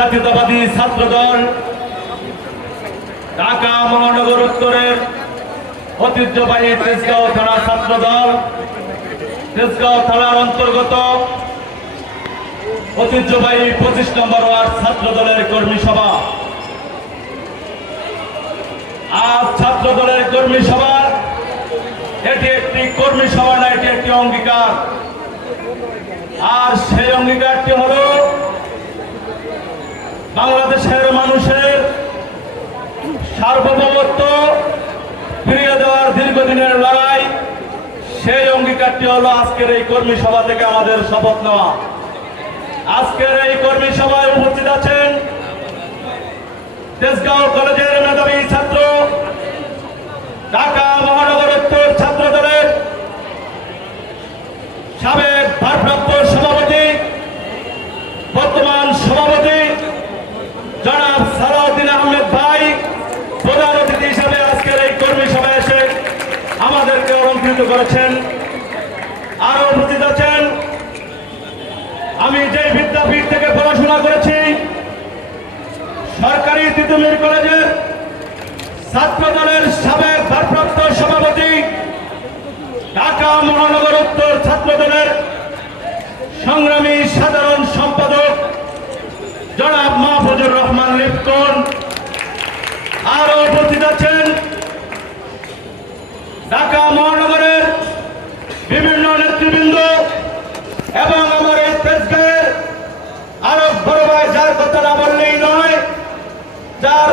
জাতীয়তাবাদী ছাত্রদল ঢাকা মহানগর উত্তরের ঐতিহ্যবাহী তেজগাঁও থানা ছাত্রদল তেজগাঁও থানার অন্তর্গত ঐতিহ্যবাহী 25 নম্বর ওয়ার্ড ছাত্রদলের কর্মী সভা। আজ ছাত্রদলের কর্মী সভা এটি একটি কর্মী সভা না, এটি একটি অঙ্গীকার। আর সেই অঙ্গীকারটি হল বাংলাদেশের মানুষের সার্বভৌমত্ব ফিরিয়ে দেওয়ার দীর্ঘদিনের লড়াই। সেই অঙ্গীকারটি হলো আজকের এই কর্মী সভা থেকে আমাদের শপথ নেওয়া। আজকের এই কর্মী সভায় উপস্থিত আছেন তেজগাঁও কলেজের মেধাবী ছাত্র, ঢাকা মহানগর উত্তর ছাত্র দলের সাবেক ভারপ্রাপ্ত সভাপতি, বর্তমান সভাপতি জনাব সালাউদ্দিন আহমেদ ভাই প্রধান অতিথি হিসাবে আজকের এই কর্মী সভায় এসে আমাদেরকে অলঙ্কৃত করেছেন। আরো উপস্থিত আছেন আমি যে বিদ্যাপীঠ থেকে পড়াশোনা করেছি, সরকারি তিতুমির কলেজের ছাত্র দলের সাবেক ভারপ্রাপ্ত সভাপতি, ঢাকা মহানগর উত্তর ছাত্র দলের সংগ্রামী সাধারণ সম্পাদক জনাব মাহফুজুর রহমান লিপকন। আরো উপস্থিত আছেন ঢাকা মহানগরের বিভিন্ন নেতৃবৃন্দ এবং আমার এই তেজগাঁয়ের আরো বড় ভাই, যার কথা না বললেই নয়, যার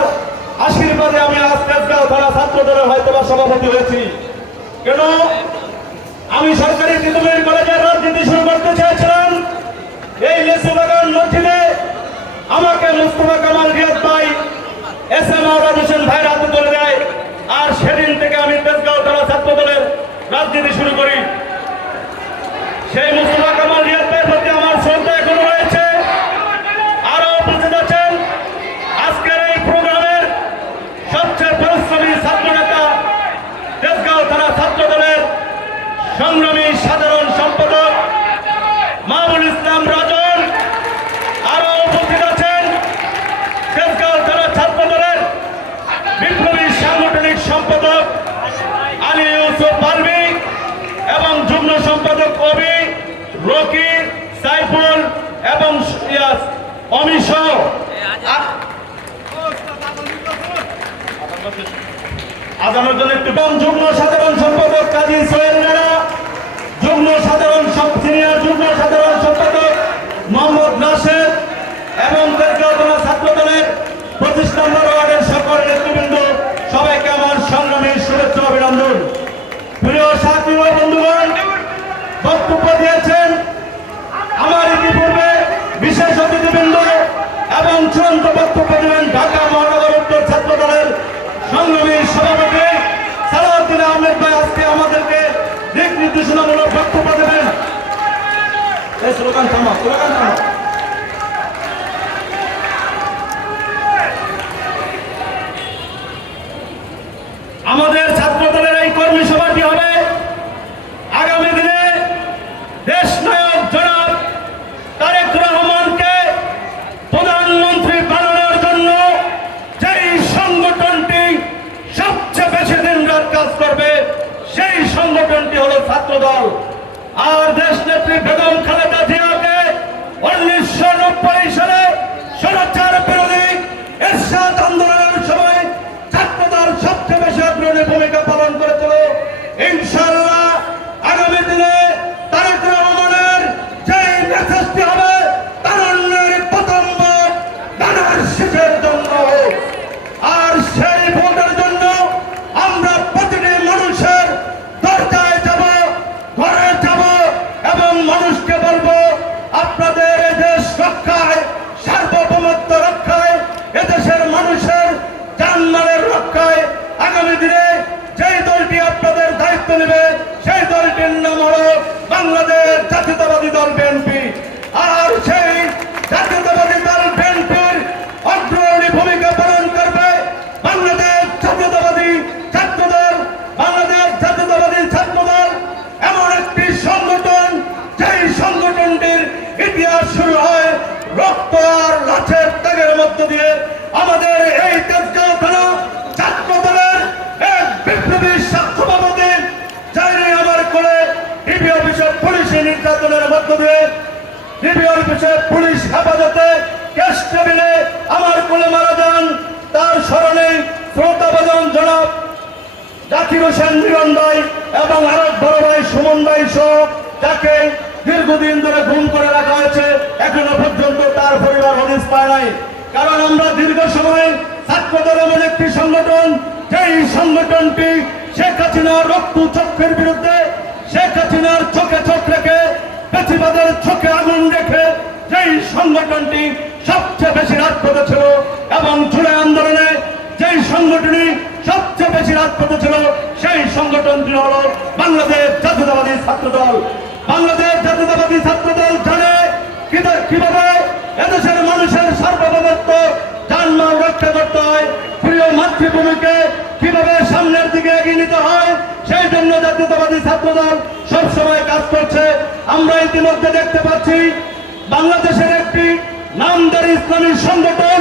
আশীর্বাদে আমি আজ তেজগাঁও থানা ছাত্র দলের হয়তো বা সভাপতি হয়েছি। কেন আমি সরকারি তিতুমির কলেজের রাজনীতি শুরু করতে চেয়েছিলাম, এই লেসু বাগান মসজিদে আমাকে মুস্তফা কামাল রিয়াদ ভাই, এস এম আওলাদ হোসেন ভাইয়ের হাতে তুলে দেয়। আর সেদিন থেকে আমি তেজগাঁও থানা ছাত্র দলের রাজনীতি শুরু করি। সেই মুস্তফা কামাল রিয়াদ ভাইয়ের প্রতি আমার শ্রদ্ধা এখনো রয়েছে। আরো উপস্থিত আছেন আজকের এই প্রোগ্রামের সবচেয়ে পরিশ্রমী ছাত্র নেতা, তেজগাঁও থানা ছাত্র দলের সংগ্রামী সাধারণ সম্পাদক মামুনুল ইসলাম রাজন। আরো উপস্থিত আছেন তেজগাঁও থানা ছাত্র দলের বিপ্লবী সাংগঠনিক সম্পাদক আলী ইউসুফ পারভী এবং যুগ্ম সম্পাদক কবি রকি, সাইফুল এবং অমিশ। আজানোর জন্য একটু যুগ্ম সাধারণ সম্পাদক কাজী সোহেল রানা, যুগ্ম সাধারণ সিনিয়র যুগ্ম সাধারণ সম্পাদক মোহাম্মদ নাসের এবং তেজগাঁও থানা ছাত্র দলের 25 নম্বর ওয়ার্ডের সকল নেতৃবৃন্দ, সবাইকে আমার সংগ্রামী শুভেচ্ছা অভিনন্দন। প্রিয় সাথী ও বন্ধুগণ, বক্তব্য দিয়েছেন আমার ইতিপূর্বে বিশেষ অতিথিবৃন্দ এবং চূড়ান্ত বক্তব্য দিলেন ঢাকা মহানগর উত্তর ছাত্র দলের সংগ্রামী সভাপতি সালাউদ্দিন আহমেদ ভাই। আজকে আমাদেরকে দিক নির্দেশনামূলক বক্তব্য দেবেন। স্লোগান থামা, স্লোগান থামা। আমাদের ছাত্র দলের এই কর্মী সভাটি হবে আগামী দিনে দেশ নায়ক জনাব তারেক রহমানকে প্রধানমন্ত্রী বানানোর জন্য যেই সংগঠনটি সবচেয়ে বেশি দিন রাত কাজ করবে, সেই সংগঠনটি হলো ছাত্র দল। আর দেশ নেত্রী বেগম খালেদা জিয়াকে 1990 সালে স্বৈরাচার বিরোধী এরশাদ আন্দোলনের সময় ছাত্র দল সবচেয়ে বেশি অগ্রণী ভূমিকা পালন করেছিল। ইনশাআল্লাহ আগামী দিনে তারেক রহমানের যে মেসেজটি হবে, তারুণ্যের প্রথম ভোট ডানার শীষের জন্য। আর সেই ভোটের জন্য আমরা প্রতিটি মানুষের দরজায় যাব, ঘরে যাব এবং মানুষকে বলবো, আপনাদের দেশ রক্ষায়, সার্বভৌমত্ব রক্ষায়, এদেশের মানুষের জানমালের রক্ষায় আগামী দিনে যেই দলটি আপনাদের দায়িত্ব নেবে, সেই দলটির নাম হল বাংলাদেশ জাতীয়তাবাদী দল বিএনপি। আর সেই জাতীয়তাবাদী দল বিএনপির অগ্রণী ভূমিকা পালন করবে বাংলাদেশ জাতীয়তাবাদী ছাত্র দল। বাংলাদেশ জাতীয়তাবাদী ছাত্র দল এমন একটি সংগঠন, যেই সংগঠনটির ইতিহাস শুরু হয় রক্ত আর লাশের থেকে ডিবিআর অফিসে পুলিশ হেফাজতে কেস টেবিলে আমার কোলে মারা যান। তার স্মরণে শ্রদ্ধাভাজন জনাব জাকির হোসেন মিলন ভাই এবং আরেক বড় ভাই সুমন ভাই সহ যাকে দীর্ঘদিন ধরে গুম করে রাখা হয়েছে, এখনো পর্যন্ত তার পরিবার হদিস পায় নাই। কারণ আমরা দীর্ঘ সময় ছাত্রদল এমন একটি সংগঠন, যেই সংগঠনটি শেখ হাসিনার রক্ত চক্রের বিরুদ্ধে, শেখ হাসিনার চোখে চোখ রেখে, বেশিবাদের চোখে আগুন রেখে যেই সংগঠনটি সবচেয়ে বেশি রাজপথে ছিল এবং জুলাই আন্দোলনে যেই সংগঠনটি সবচেয়ে বেশি রাজপথে ছিল, সেই সংগঠনটি হলো বাংলাদেশ জাতীয়তাবাদী ছাত্রদল। বাংলাদেশ জাতীয়তাবাদী ছাত্রদল জানে কিভাবে এদেশের মানুষের সার্বভৌমত্ব জানমাল রক্ষা করতে হয়, প্রিয় মাতৃভূমিকে কিভাবে সামনের দিকে এগিয়ে নিতে হয়, সেই জন্য জাতীয়তাবাদী ছাত্রদল সবসময় কাজ করছে। আমরা ইতিমধ্যে দেখতে পাচ্ছি বাংলাদেশের একটি নামদারি ইসলামী সংগঠন,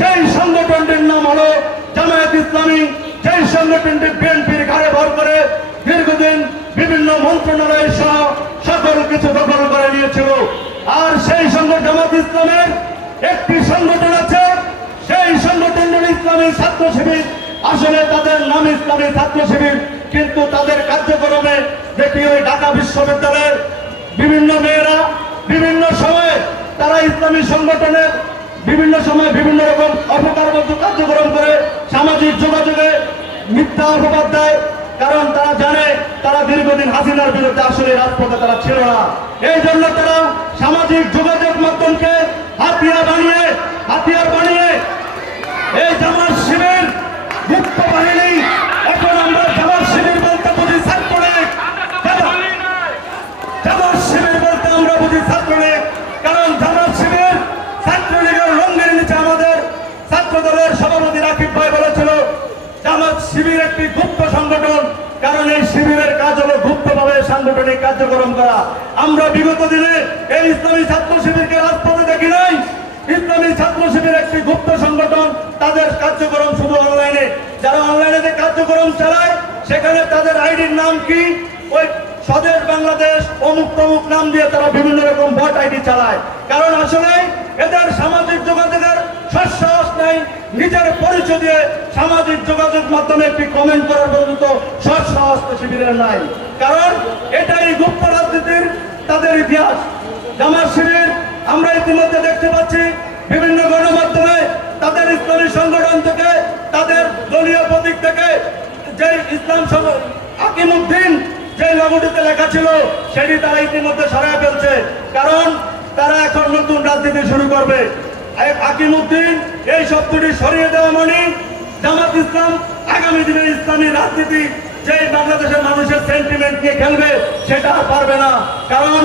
সেই সংগঠনটির নাম হলো জামায়াত ইসলামী। সেই সংগঠনটি বিএনপির ঘাড়ে ভর করে দীর্ঘদিন বিভিন্ন মন্ত্রণালয় সহ সকল কিছু দখল করে নিয়েছিল। আর সেই জামাত ইসলামের একটি সংগঠন আছে, সেই সংগঠনের ইসলামী ছাত্র শিবির। আসলে তাদের নাম ইসলামী ছাত্র শিবির, কিন্তু তাদের কার্যক্রমে দেখি ওই ঢাকা বিশ্ববিদ্যালয়ের বিভিন্ন মেয়েরা বিভিন্ন সময়ে তারা ইসলামী সংগঠনের বিভিন্ন সময় বিভিন্ন রকম অপকারবদ্ধ কার্যক্রম করে সামাজিক যোগাযোগে মিথ্যা অপবাদ দেয়। কারণ তারা জানে তারা দীর্ঘদিন হাসিনার বিরুদ্ধে আসলে রাজপথে তারা ছিল না। এই জন্য তারা সামাজিক যোগাযোগ মাধ্যমকে হাতিয়ার বানিয়ে এই জামাত শিবির গুপ্ত বাহিনী, এখন আমরা জামাত শিবির বলতে বুঝি ছাত্রলীগ, জামাত শিবির বলতে আমরা বুঝি ছাত্রলীগ। কারণ জামাত শিবির ছাত্রলীগের লঙ্গের নিচে আমাদের ছাত্র দলের সভাপতি রাকিব ভাই বলেছিল জামাত শিবির একটি গুপ্ত সংগঠন। কারণ এই শিবিরের কাজ হলো গুপ্তভাবে সাংগঠনিক কার্যক্রম করা। আমরা বিগত দিনে এই ইসলামী ছাত্র শিবিরকে রাজপথে দেখি নাই। ইসলামী ছাত্র শিবির একটি গুপ্ত সংগঠন, তাদের কার্যক্রম শুধু অনলাইনে। যারা অনলাইনে যে কার্যক্রম চালায় সেখানে তাদের আইডির নাম কি, ওই স্বদেশ বাংলাদেশ অমুক তমুক নাম দিয়ে তারা বিভিন্ন রকম বট আইডি চালায়। কারণ আসলে এদের সামাজিক যোগাযোগের সাহস নাই, নিজের পরিচয় দিয়ে সামাজিক যোগাযোগ মাধ্যমে একটি কমেন্ট করার পর্যন্ত সাহস শিবিরের নাই। কারণ এটাই গুপ্ত রাজনীতির তাদের ইতিহাস। জামাত শিবির আমরা ইতিমধ্যে দেখতে পাচ্ছি বিভিন্ন গণমাধ্যমে তাদের ইসলামী সংগঠন থেকে, তাদের দলীয় প্রতীক থেকে যে ইসলাম আকিমউদ্দিন যে লোগোটিতে লেখা ছিল সেটি তারা ইতিমধ্যে সরাই ফেলছে। কারণ তারা এখন নতুন রাজনীতি শুরু করবে। আকিমউদ্দিন এই শব্দটি সরিয়ে দেওয়া মানে জামাত ইসলাম আগামী দিনে ইসলামী রাজনীতি যে বাংলাদেশের মানুষের সেন্টিমেন্ট নিয়ে খেলবে সেটা পারবে না। কারণ